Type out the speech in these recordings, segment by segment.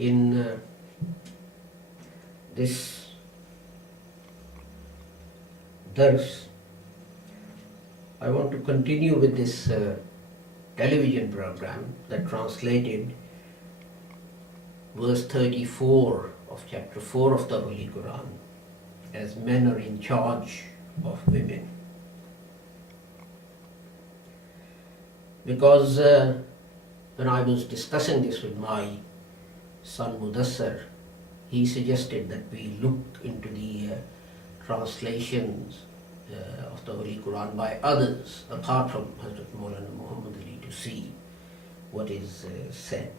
in this dars, I want to continue with this television program that translated verse 34 of chapter 4 of the Holy Quran as men are in charge of women. Because when I was discussing this with my son Mudassar, he suggested that we look into the translations of the Holy Quran by others apart from Hazrat Maulana Muhammad Ali to see what is said.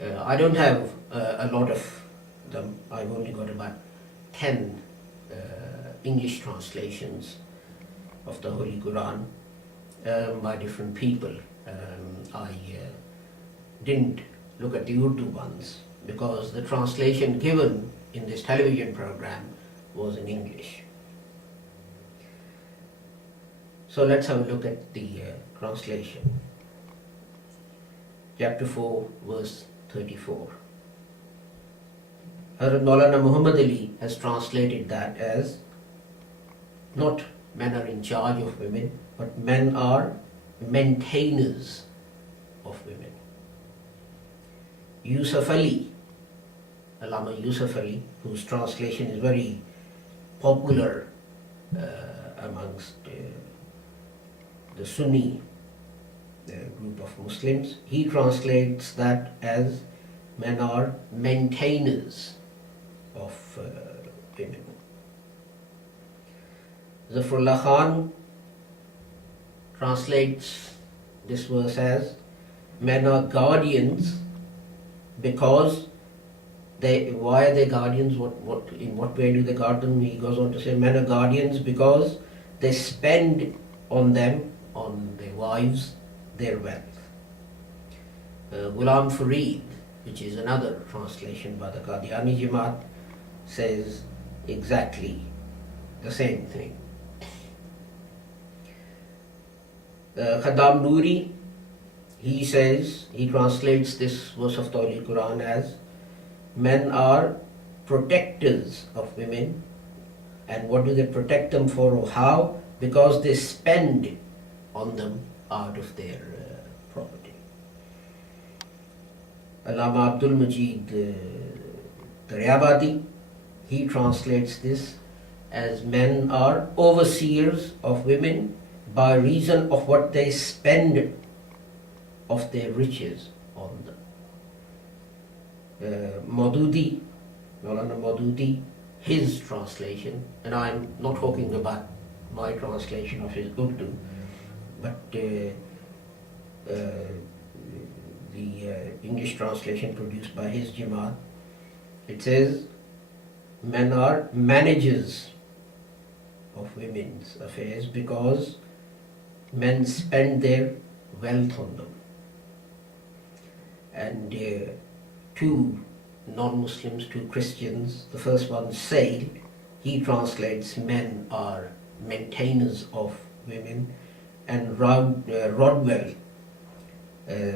I don't have a lot of them. I've only got about 10 English translations of the Holy Quran by different people. I didn't look at the Urdu ones because the translation given in this television program was in English. So let's have a look at the translation. Chapter 4, verse 34. Hazrat Maulana Muhammad Ali has translated that as not men are in charge of women, but men are maintainers of women. Yusuf Ali, Allama Yusuf Ali, whose translation is very popular amongst the Sunni group of Muslims, he translates that as men are maintainers of women. Zafrullah Khan translates this verse as men are guardians because why are they guardians? In what way do they guard them? He goes on to say men are guardians because they spend on them, on their wives, their wealth. Ghulam Fareed, which is another translation by the Qadiani Jamaat, says exactly the same thing. Khaddam Noori, he says, he translates this verse of the Holy Quran as men are protectors of women. And what do they protect them for or how? Because they spend on them out of their property. Allama Abdul Majid Daryabadi, he translates this as men are overseers of women by reason of what they spend of their riches on them. Maududi, Maulana Maududi, his translation, and I'm not talking about my translation of his Urdu, but the English translation produced by his Jamaat, it says men are managers of women's affairs because men spend their wealth on them. And two non-Muslims, two Christians, the first one Sale, he translates men are maintainers of women, and Rodwell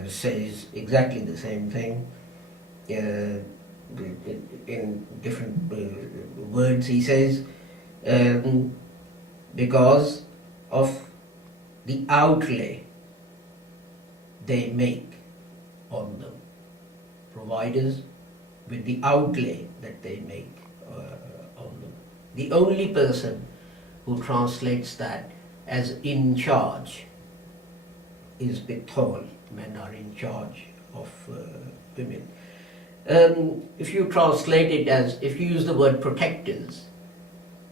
says exactly the same thing in different words. He says because of the outlay they make on them, providers with the outlay that they make on them. The only person who translates that as in charge is Bitol, men are in charge of women. If you translate it as, if you use the word protectors,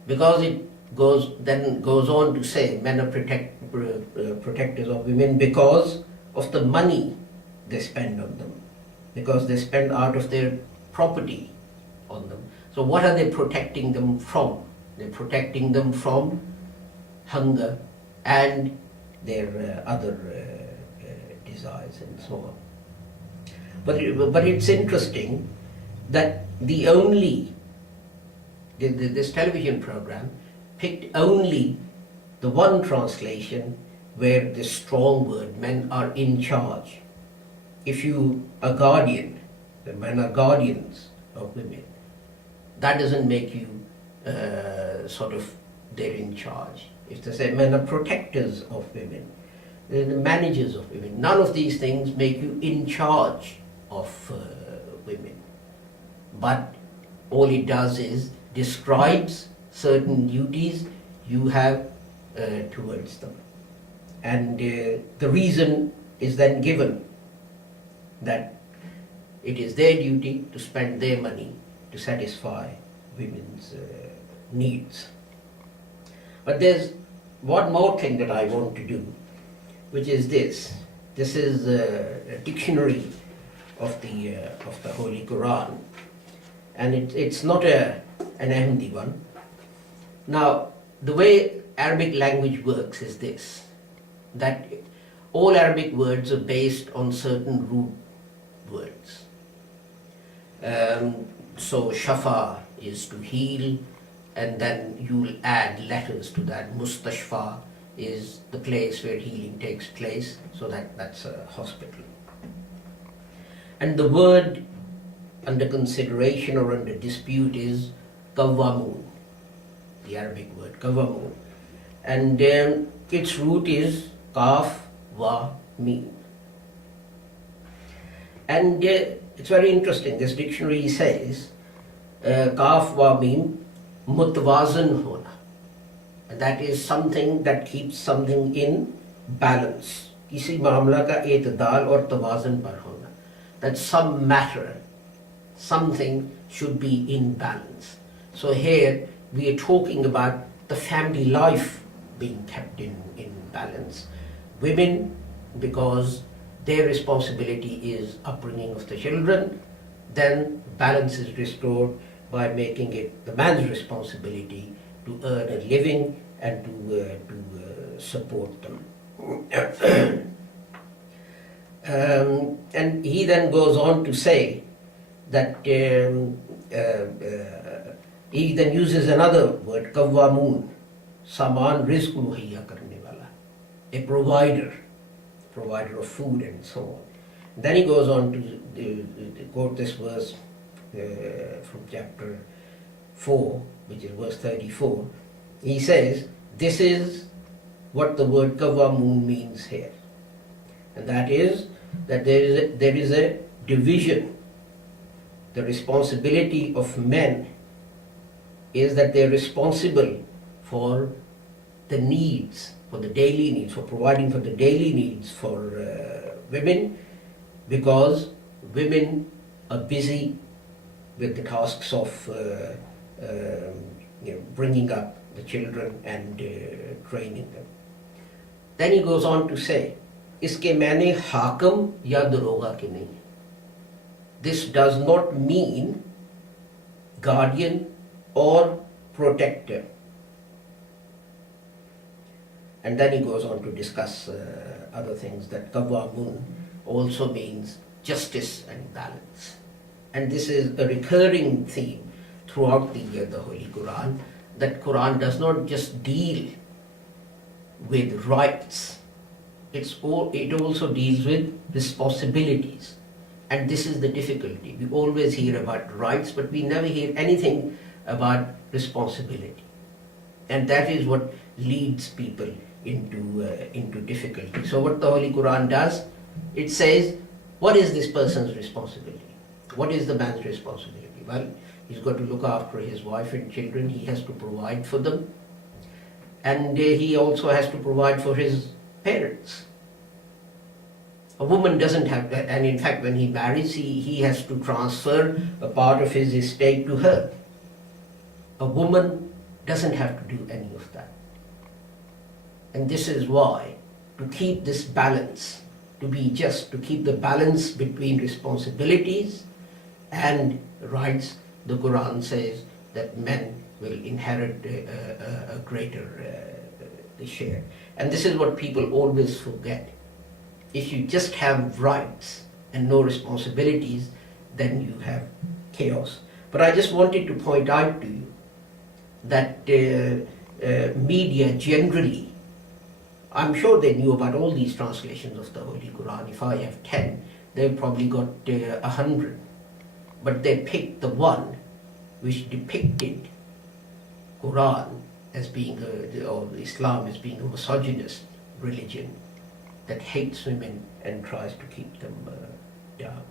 because it goes on to say men are protectors of women because of the money they spend on them, because they spend out of their property on them. So what are they protecting them from? They're protecting them from hunger and their other desires and so on. But it's interesting that this television program picked only the one translation where the strong word, men are in charge. If you, a guardian, the men are guardians of women. That doesn't make you they're in charge. If they say men are protectors of women, they're the managers of women. None of these things make you in charge of women. But all it does is describes certain duties you have towards them. And the reason is then given that it is their duty to spend their money to satisfy women's needs. But there's one more thing that I want to do, which is this. This is a dictionary of the Holy Quran, and it's not an Ahmadi one. Now, the way Arabic language works is this, that all Arabic words are based on certain root words. So shafa is to heal, and then you'll add letters to that. Mustashfa is the place where healing takes place, so that's a hospital. And the word under consideration or under dispute is qawwamun, the Arabic word qawwamun, and its root is kaf wa mim. And it's very interesting. This dictionary says kaf wa mim mutwazan hona, and that is something that keeps something in balance. Kisi मामला का एतदाल और तवाज़न पर होना, that some matter, something should be in balance. So here we are talking about the family life being kept in balance. Women, because their responsibility is upbringing of the children, then balance is restored by making it the man's responsibility to earn a living and to support them. And he then goes on to say that he then uses another word, qawwamun, saman rizq muhayya karne wala, a provider of food and so on. Then he goes on to quote this verse from chapter 4, which is verse 34. He says, this is what the word qawwamun means here. And that is that there is a division. The responsibility of men is that they're responsible for the needs, for the daily needs, for providing for the daily needs for women, because women are busy with the tasks of bringing up the children and training them. Then he goes on to say, इसके मैंने हाकम या दरोगा के नहीं. This does not mean guardian or protector. And then he goes on to discuss other things, that qawwamun also means justice and balance. And this is a recurring theme throughout the Holy Quran, that Quran does not just deal with rights, it also deals with responsibilities. And this is the difficulty. We always hear about rights, but we never hear anything about responsibility. And that is what leads people into difficulty. So what the Holy Quran does, it says, what is this person's responsibility? What is the man's responsibility? Well, he's got to look after his wife and children, he has to provide for them, and he also has to provide for his parents. A woman doesn't have that, and in fact when he marries, he has to transfer a part of his estate to her. A woman doesn't have to do any of that. And this is why, to keep this balance, to be just, to keep the balance between responsibilities and rights, the Quran says that men will inherit a greater share. And this is what people always forget. If you just have rights and no responsibilities, then you have chaos. But I just wanted to point out to you that media generally, I'm sure they knew about all these translations of the Holy Quran. If I have 10, they've probably got 100. but they picked the one which depicted Quran as being or Islam as being a misogynist religion that hates women and tries to keep them down.